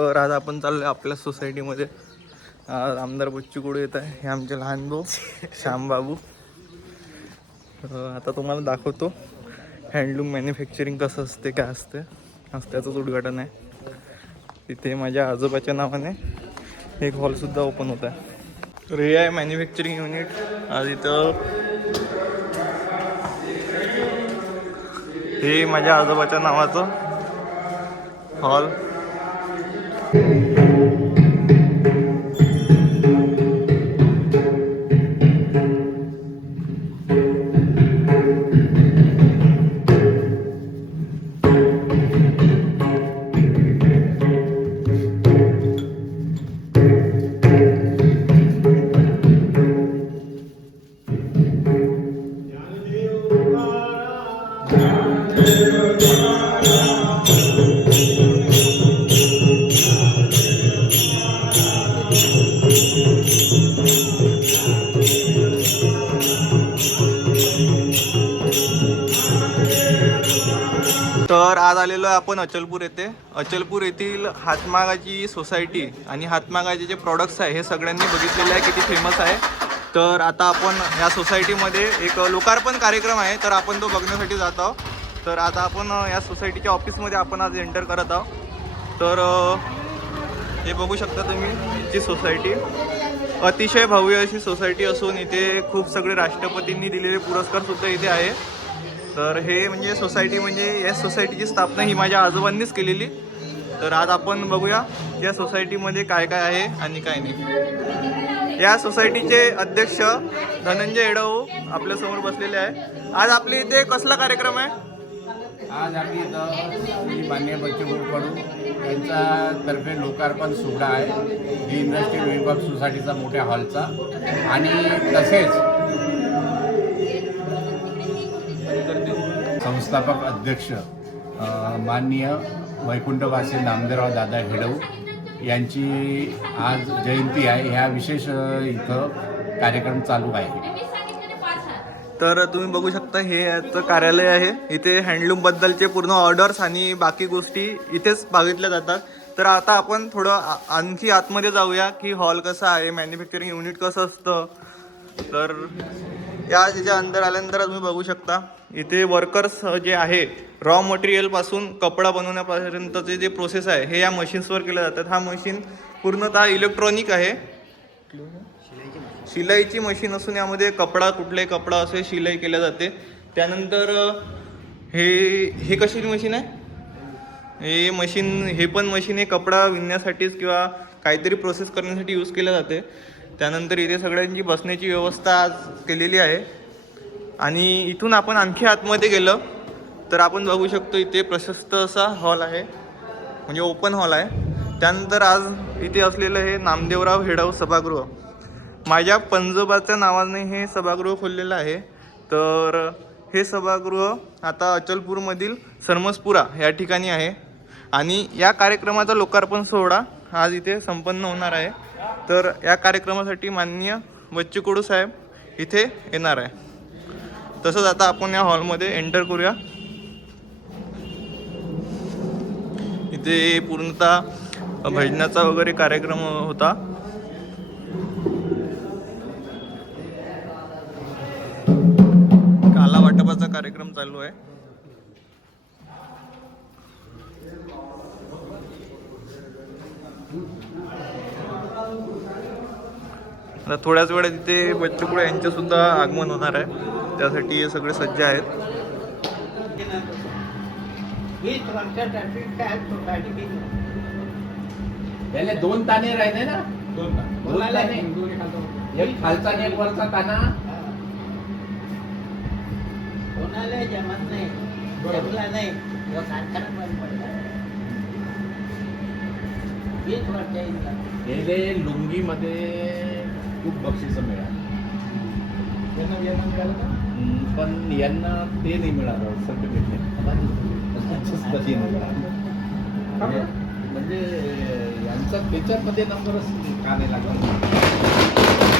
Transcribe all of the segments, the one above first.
तर आज आपण चाललो आपल्या सोसायटीमध्ये. आज आमदार बच्चू कडू येत आहे. हे आमचे लहान भाऊ श्यामबाबू आता तुम्हाला दाखवतो हँडलूम मॅन्युफॅक्चरिंग कसं असते काय असते. आज त्याचंच उद्घाटन आहे. तिथे माझ्या आजोबाच्या नावाने एक हॉलसुद्धा ओपन होत आहे. तर हे आहे मॅन्युफॅक्चरिंग युनिट. आज इथं हे माझ्या आजोबाच्या नावाचं हॉल. तर अचलपूर येथे अचलपूर येथील हातमागाची सोसायटी आणि हातमागाचे जे प्रॉडक्ट्स आहे हे सगळ्यांनी बघितलेले आहे किती फेमस आहे. तर आता आपण या सोसायटीमध्ये एक लोकार्पण कार्यक्रम आहे तर आपण तो बघण्यासाठी जात आहोत. तर आता आपण या सोसायटीच्या ऑफिसमध्ये आपण आज एंटर करत आहोत. तर हे बघू शकता तुम्ही जी सोसायटी अतिशय भव्य अशी सोसायटी असून इथे खूप सगळे राष्ट्रपतींनी दिलेले पुरस्कारसुद्धा इथे आहे. तर हे म्हणजे सोसायटी म्हणजे या सोसायटीची स्थापना ही माझ्या आजोबांनीच केलेली. तर आज आपण बघूया या सोसायटीमध्ये काय काय आहे आणि काय नाही. या सोसायटीचे अध्यक्ष धनंजय येडव आपल्यासमोर बसलेले आहे आज आपल्या इथे कसला कार्यक्रम आहे? आज आम्ही इथं श्री मान्य बच्चूभाऊ कडू लोकार्पण सोहळा आहे. ही इंडस्ट्री विभाग सोसायटीचा मोठ्या हॉलचा. आणि तसेच संस्थापक अध्यक्ष माननीय वैकुंठवासी नामदेवराव दादा हेडव यांची आज जयंती आहे. ह्या विशेष इथं कार्यक्रम चालू आहे. तर तुम्ही बघू शकता हे याचं कार्यालय आहे. इथे हँडलूमबद्दलचे पूर्ण ऑर्डर्स आणि बाकी गोष्टी इथेच बघितल्या जातात. तर आता आपण थोडं आणखी आतमध्ये जाऊया की हॉल कसा आहे मॅन्युफॅक्चरिंग युनिट कसं असतं. तर या त्याच्या अंदर आल्यानंतर तुम्ही बघू शकता इथे वर्कर्स जे आहे रॉ मटेरियलपासून कपडा बनवण्यापर्यंतचे जे प्रोसेस आहे हे या मशीन्सवर केल्या जातात. हा मशीन पूर्णतः इलेक्ट्रॉनिक आहे. शिलाईची मशीन असून यामध्ये कपडा कुठलाही कपडा असे शिलाई केल्या जाते. त्यानंतर हे हे कशी मशीन आहे? हे मशीन हे पण मशीन हे कपडा विणण्यासाठीच किंवा काहीतरी प्रोसेस करण्यासाठी यूज केलं जाते. त्यानंतर इथे सगळ्यांची बसण्याची व्यवस्था आज केलेली आहे. आणि इथून आपण आणखी आतमध्ये गेलं तर आपण बघू शकतो इथे प्रशस्त असा हॉल आहे. म्हणजे ओपन हॉल आहे. त्यानंतर आज इथे असलेलं हे नामदेवराव हेडाव सभागृह. माझ्या पंजोबाच्या नावाने हे सभागृह खोललेलं आहे. तर हे सभागृह आता अचलपूरमधील सरमसपुरा या ठिकाणी आहे. आणि या कार्यक्रमाचा लोकार्पण सोहळा आज इथे संपन्न होणार आहे. तर या कार्यक्रमासाठी माननीय बच्चूकडू साहेब इथे येणार आहे. तसंच आता आपण या हॉलमध्ये एंटर करूया. इथे पूर्णतः भजनाचा वगैरे कार्यक्रम होता. काला वाटपाचा कार्यक्रम चालू आहे. आता थोड्याच वेळात तिथे बच्चूकुळे यांचं सुद्धा आगमन होणार आहे. त्यासाठी हे सगळे सज्ज आहेत. वीस वर्षासाठी काय सोसायटी केली याला दोन ताने राहिले ना? दोन ताने. नाही? एक खालचा एक वरचा ताना. कोणाला जमत नाही. जमला नाही. तो खूप बक्षीस मिळाली. पण यांना ते नाही मिळालं सर्टिफिकेट कधी नाही मिळालं. म्हणजे- म्हणजे यांचा त्याच्यामध्ये नंबरच का नाही लागला?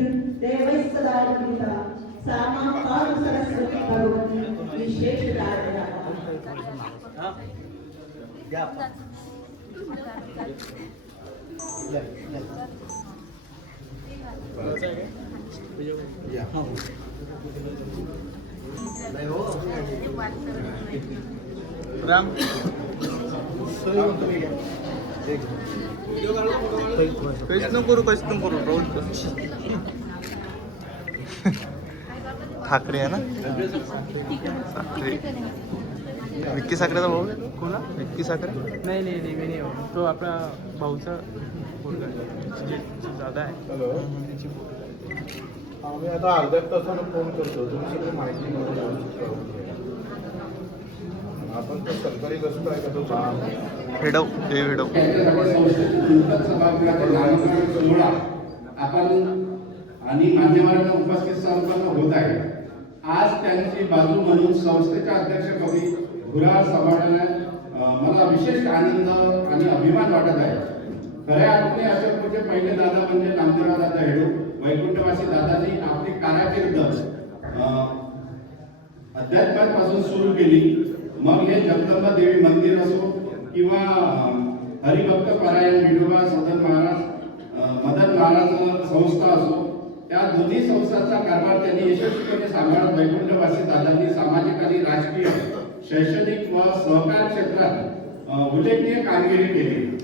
राम. काहीच नको करू. ठाकरे आहे ना? साखरे विक्की साखरेचा भाऊ? कोणा? विक्की साखरे? नाही नाही नाही मी नाही हो. तो आपला भाऊचा दादा आहे. आता अर्ध्या तासानं फोन करतो. तुम्ही सगळी माहिती. आपण तर सरकारी गोष्ट आहे का तो आपण आणि मान्यवरांना उपस्थित संपन्न होत आहे. आज त्यांची बाजू म्हणून संस्थेच्या अध्यक्षपदी घुरा सांभाळण्यात अं, मला विशेष आनंद आणि अभिमान वाटत आहे. खऱ्या अर्थाने अशोकपूरचे पहिले दादा म्हणजे नामदेवराव दादा हेडू वैकुंठवासी दादांनी आपली कारकीर्द अध्यात्मापासून सुरू केली. मग हे जगदंबा देवी मंदिर असो किंवा हरिभक्त परायण विठोबा सदन महाराज मदन महाराज संस्था असो त्या दोन्ही संस्थांचा कारभार त्यांनी यशस्वीपणे सांभाळत वैकुंठवासी दादांनी सामाजिक आणि राजकीय शैक्षणिक व सहकार क्षेत्रात उल्लेखनीय कामगिरी केली.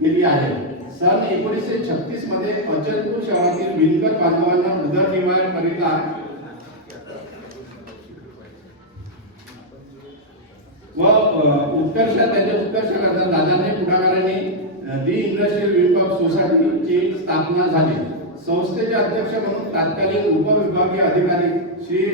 केली आहे. सन एकोणीसशे छत्तीसमध्ये अचलपूर शहरातील विणकर बांधवांना उदरनिर्वाहाकरिता व अ, उत्कर्ष त्यांच्या उत्कर्ष करता पुढाकाराने दी इंडस्ट्रियल विपक सोसायटीची स्थापना झाली. संस्थेचे अध्यक्ष म्हणून तत्कालीन उपविभागीय अधिकारी श्री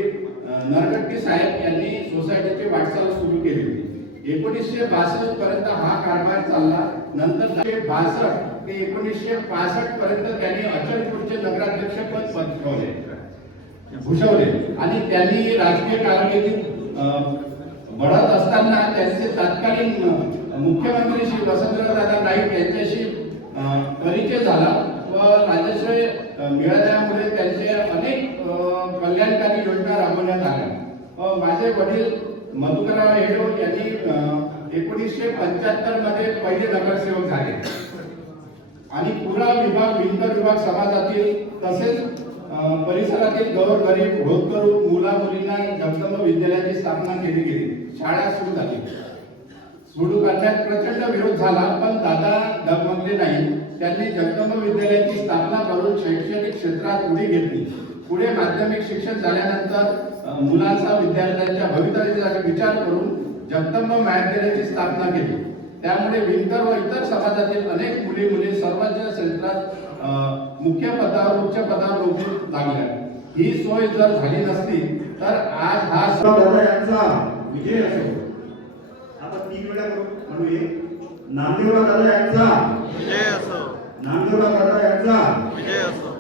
नरकट्टी साहेब यांनी सोसायटीची वाटचाल सुरू केली एकोणीसशे बासष्ट पर्यंत हा कारभार चालला. नंतर बासष्ट. ते एकोणीसशे पासष्ट पर्यंत त्यांनी अचलपूरचे नगराध्यक्ष पद पदवले भूषवले. आणि त्यांनी राजकीय कारकिर्दीत बढत असताना त्यांचे तत्कालीन मुख्यमंत्री श्री वसंतरावदादा नाईक यांच्याशी परिचय झाला. व राजश्रय मिळाल्यामुळे त्यांचे अनेक कल्याणकारी योजना राबवण्यात आल्या. माझे वडील मधुकरराव हेडो यांनी एकोणीसशे पंच्याहत्तरमध्ये पहिले नगरसेवक झाले. आणि पुरा विभाग विंतर विभाग समाजातील तसेच परिसरातील गौर गरीब होतकरू मुला मुलींना जगदंब विद्यालयाची स्थापना केली गेली. शाळा सुरू झाली. सुरू करण्यात प्रचंड विरोध झाला पण दादा डगमगले नाही त्यांनी जगदंब विद्यालयाची स्थापना करून शैक्षणिक क्षेत्रात उडी घेतली. पुढे माध्यमिक शिक्षण झाल्यानंतर मुलांचा विद्यार्थ्यांच्या भवितव्याचा विचार करून जगदंब महाविद्यालयाची स्थापना केली. त्यामुळे विंटर व इतर समाजातील अनेक मुली मुली सर्वच क्षेत्रात मुख्य पदावर उच्च पदावर नोकरी लागल्या. ही सोय जर झाली नसती तर आज हा यांचा विजय असो. आता तीन वेळा करू. म्हणू नामदेवराव दादा यांचा विजय असो. नामदेवराव दादा यांचा विजय असो.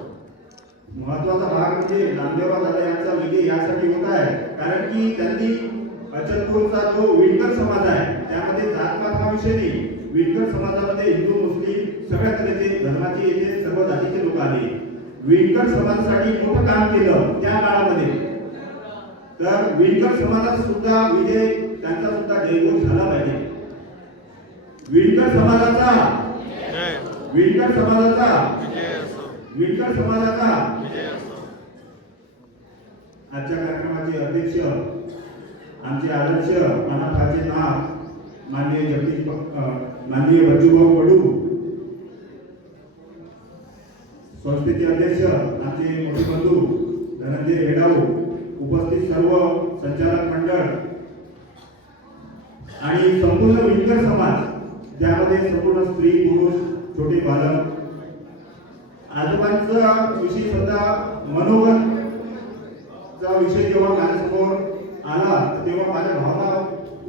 महत्त्वाचा भाग म्हणजे नामदेवराव दादा यांचा विजय यासाठी होत आहे. कारण की त्यांनी अचलपूरचा जो विणकर समाज आहे त्यामध्ये जातपात हा विषय नाही. विणकर समाजामध्ये हिंदू मुस्लिम सगळ्या तऱ्हेचे धर्माचे येथे सर्व जातीचे लोक आले. विणकर समाजासाठी मोठं काम केलं त्या काळामध्ये. तर विणकर समाजात सुद्धा विजय त्यांचा सुद्धा जयघोष झाला पाहिजे. विणकर समाजाचा. विणकर समाजाचा. विणकर समाजाचा. आजच्या कार्यक्रमाचे अध्यक्ष आमचे आदर्श मनापाचे नाव माननीय जगदीश माननीय बच्चूभाऊ कडू संस्थेचे अध्यक्ष आमचे मोठे बंधू धनंजय हेडाऊ उपस्थित सर्व संचालक मंडळ आणि संपूर्ण विणकर समाज ज्यामध्ये संपूर्ण स्त्री पुरुष छोटे बालक आजोबांचा विषय सुद्धा मनोगत चा विषय जेव्हा माझ्यासमोर आला तेव्हा माझ्या भावना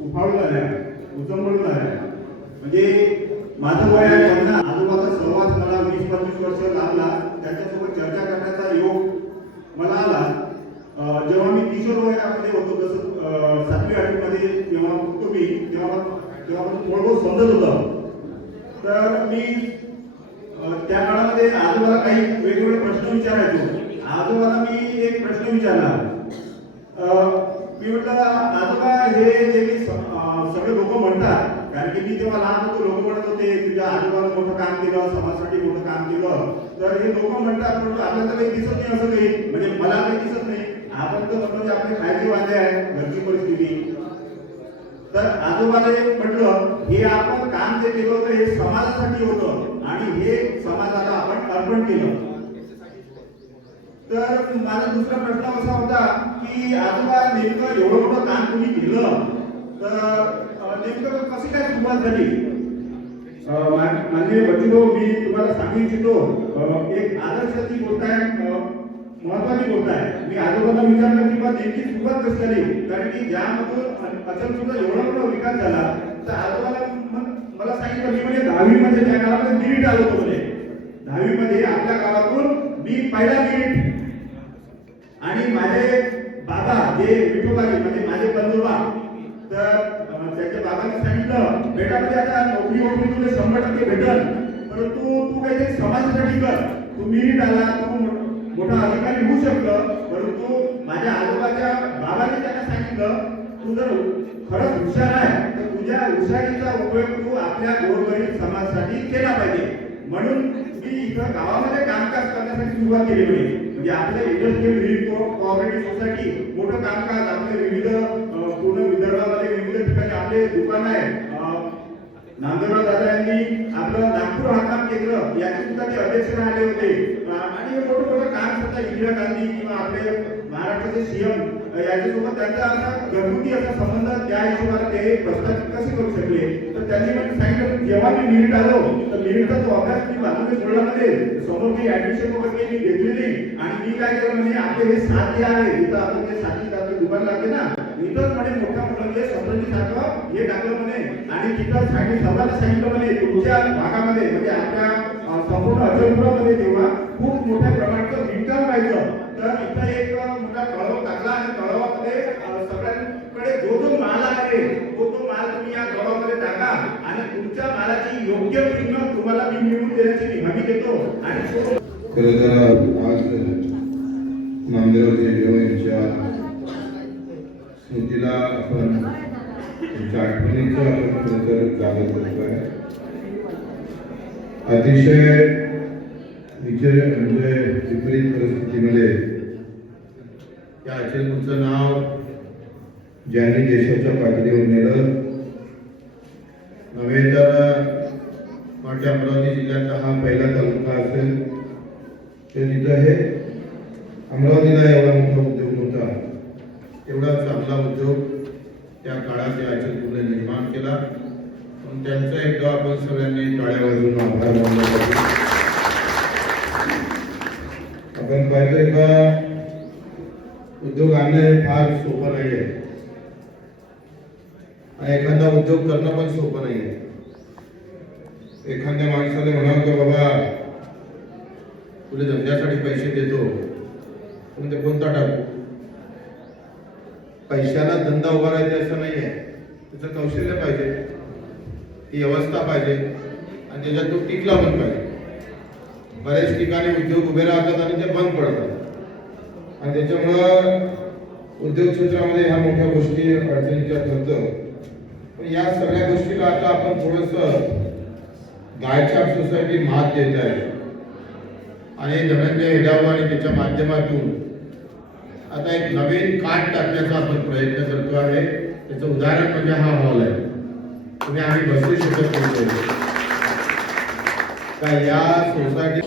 उफाळून आल्या उचंबळून आल्या. म्हणजे माझं वय आहे पन्नास आजोबाचा सहवास मला वीस पंचवीस वर्ष लाभला त्यांच्यासोबत चर्चा करण्याचा योग मला आला अं, जेव्हा मी किशोर वयामध्ये होतो जसं अं, सातवी आठवीमध्ये जेव्हा होतो मी तेव्हा तेव्हा थोडं समजत होतं. तर मी त्या काळामध्ये आजोबाला काही वेगवेगळे प्रश्न विचारायचो. आजोबाला मी एक प्रश्न विचारला. अं, मी म्हटलं आजोबा हे जे मी सगळे लोक म्हणतात कारण की मी तेव्हा लहान होतो लोक म्हणत होते तुझ्या आजोबानं मोठं काम केलं समाजासाठी मोठं काम केलं. तर हे लोक म्हणतात पण आपल्याला काही दिसत नाही असं काही. म्हणजे मला काही दिसत नाही. आपण तर म्हणतो की आपले खायचे वांदे आहे घरची परिस्थिती. तर आजोबाला एक म्हटलं हे आपण काम जे केलं होतं हे समाजासाठी होतं आणि हे समाजाला आपण अर्पण केलं. तर माझा दुसरा प्रश्न असा होता की आजोबा नेमकं एवढं मोठं काम तुम्ही केलं तर नेमकं कशी काय सुरुवात झाली? माननीय बच्चूभाऊ मी तुम्हाला सांगू इच्छितो एक आदर्शाची गोष्ट आहे महत्वाची गोष्ट आहे. मी आजोबांना विचारलं की बा नेमकी सुरुवात कशी झाली कारण की ज्यामधून अचल सुद्धा एवढा मोठा विकास झाला तर आजोबाला मला सांगितलं मी म्हणजे दहावी मध्ये त्या काळामध्ये मिरिट आलो होतो म्हणजे दहावी मध्ये आपल्या गावातून मी पहिला मिरिट आणि माझे बाबा जे विठोबाजी म्हणजे माझे बंधुबा तर त्याच्या बाबाने सांगितलं बेटा म्हणजे आता नोकरी वोकरी तुला शंभर टक्के भेटल परंतु तू काहीतरी समाजासाठी कर. तू मिरिट आला तू मोठा अधिकारी होऊ शकलं परंतु माझ्या आजोबाच्या बाबाने त्यांना सांगितलं तू जर खरंच हुशार आहे तर तुझ्या हुशारीचा उपयोग तू आपल्या गोरगरीब समाजासाठी केला पाहिजे. म्हणून मी इथं गावामध्ये कामकाज करण्यासाठी सुरुवात केली होती म्हणजे आपल्या इंडस्ट्रियल विविध कोऑपरेटिव्ह सोसायटी मोठं कामकाज आपले विविध पूर्ण विदर्भामध्ये विविध ठिकाणी आपले दुकान आहे अं, दादा यांनी आपलं नागपूर हातकाम केंद्र याचे सुद्धा ते अध्यक्ष राहिले होते. आता इंदिरा गांधी किंवा आपले महाराष्ट्राचे सीएम याच्यासोबत त्यांचा असा घरगुती असा संबंध त्या हिशोबाने ते प्रस्थापित कसे करू शकले? तर त्यांनी म्हणजे सांगितलं जेव्हा मी मिरिट आलो तर मिरिटचा तो अभ्यास मी बाजूने सोडला मध्ये समोर मी ऍडमिशन वगैरे मी घेतलेली. आणि मी काय केलं म्हणजे आपले हे साथी आहे इथं आपण ते साथी आपलं दुकान लागते ना इथंच म्हणे मोठ्या मुलांचे समृद्धी सारखं हे टाकलं म्हणे. आणि तिथं सांगितलं सर्वांना सांगितलं म्हणे तुमच्या भागामध्ये म्हणजे आपल्या संपूर्ण अचलपुरामध्ये तेव्हा खूप मोठ्या प्रमाणात विकम तर इथं एक मोठा तळाव टाकला आणि तळावामध्ये सगळ्यांकडे जो जो माल आहे तो तो माल तुम्ही या तळावामध्ये टाका. आणि तुमच्या मालाची योग्य किंमत तुम्हाला मी मिळवून देण्याची मी हमी देतो आणि खरं तर आज नामदेव देव यांच्या स्मृतीला आपण त्यांच्या आठवणीचं आपण खरं तर जागा अतिशय विजय म्हणजे विपरीत परिस्थितीमध्ये. त्या अचलपूरचं नाव ज्यांनी देशाच्या पातळीवर नेलं. नव्हे तर माझ्या अमरावती जिल्ह्याचा हा पहिला तालुका असेल तर तिथं हे अमरावतीला एवढा मोठा उद्योग नव्हता. एवढा चांगला उद्योग त्या काळात या अचलपूरने निर्माण केला. पण त्यांचा एकदा आपण सगळ्यांनी टाळ्या वाजून आभार मानला पाहिजे आपण पाहिजे का उद्योग आणणं हे फार सोपं नाही आहे आणि एखादा उद्योग करणं पण सोपं नाही आहे एखाद्या माणसाने म्हणावं का बाबा तुला धंद्यासाठी पैसे देतो पण ते कोणता टाकू? पैशाला धंदा उभारायचा असं नाही आहे त्याचं कौशल्य पाहिजे ती व्यवस्था पाहिजे आणि त्याच्यात तो टिकला पण पाहिजे. बरेच ठिकाणी उद्योग उभे राहतात आणि ते बंद पडतात. आणि त्याच्यामुळं उद्योग क्षेत्रामध्ये ह्या मोठ्या गोष्टी अडचणीच्या ठरत पण या सगळ्या गोष्टीला आता आपण थोडंसं गायछाप सोसायटी मात देत आहे. आणि धनंजय हेडाव आणि त्याच्या माध्यमातून आता एक नवीन काट टाकण्याचा आपण प्रयत्न करतो आहे. त्याचं उदाहरण म्हणजे हा हॉल आहे. तुम्ही आम्ही बसू शकत नाही. का या सोसायटी